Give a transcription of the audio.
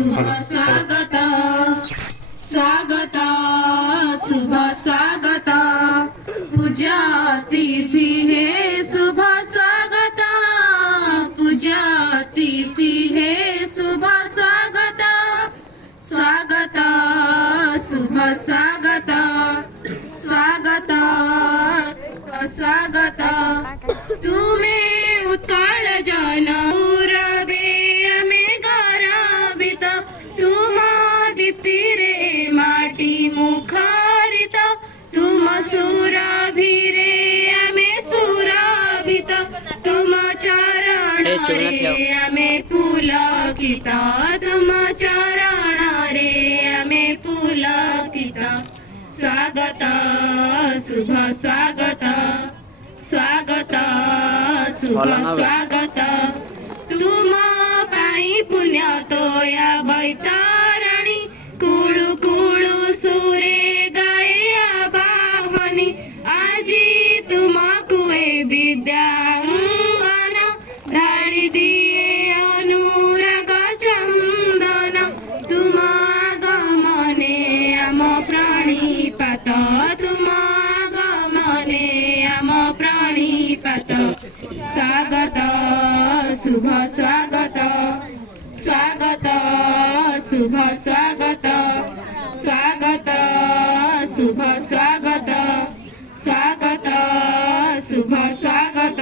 शुभ स्वागत स्वागत शुभ स्वागत पूजा तिथि हे शुभ स्वागत पूजा तिथि हे शुभ स्वागत स्वागत शुभ स्वागत स्वागत स्वागत तुम्हें उत्कल जन उरबे अमे गौरवित तुम दीप्ति रे माटी मुखरित तुम सुरभि रे अमे सुरभित तुम चरण रे अमे पुलकित तुम चरण रे अमे पुलकित स्वागत शुभ स्वागत स्वागत शुभ स्वागत तुम पाई पुण्य तोया बैतारणी कुळु कुळु सुरे गाये आबाहनी आजी तुमकु ए विद्यांगन ढाळी दिए अनुराग चंदन तुम गमने आम प्राणीपात तुम गमने आम प्राणीपात स्वागत शुभ स्वागत स्वागत शुभ स्वागत स्वागत शुभ स्वागत स्वागत शुभ स्वागत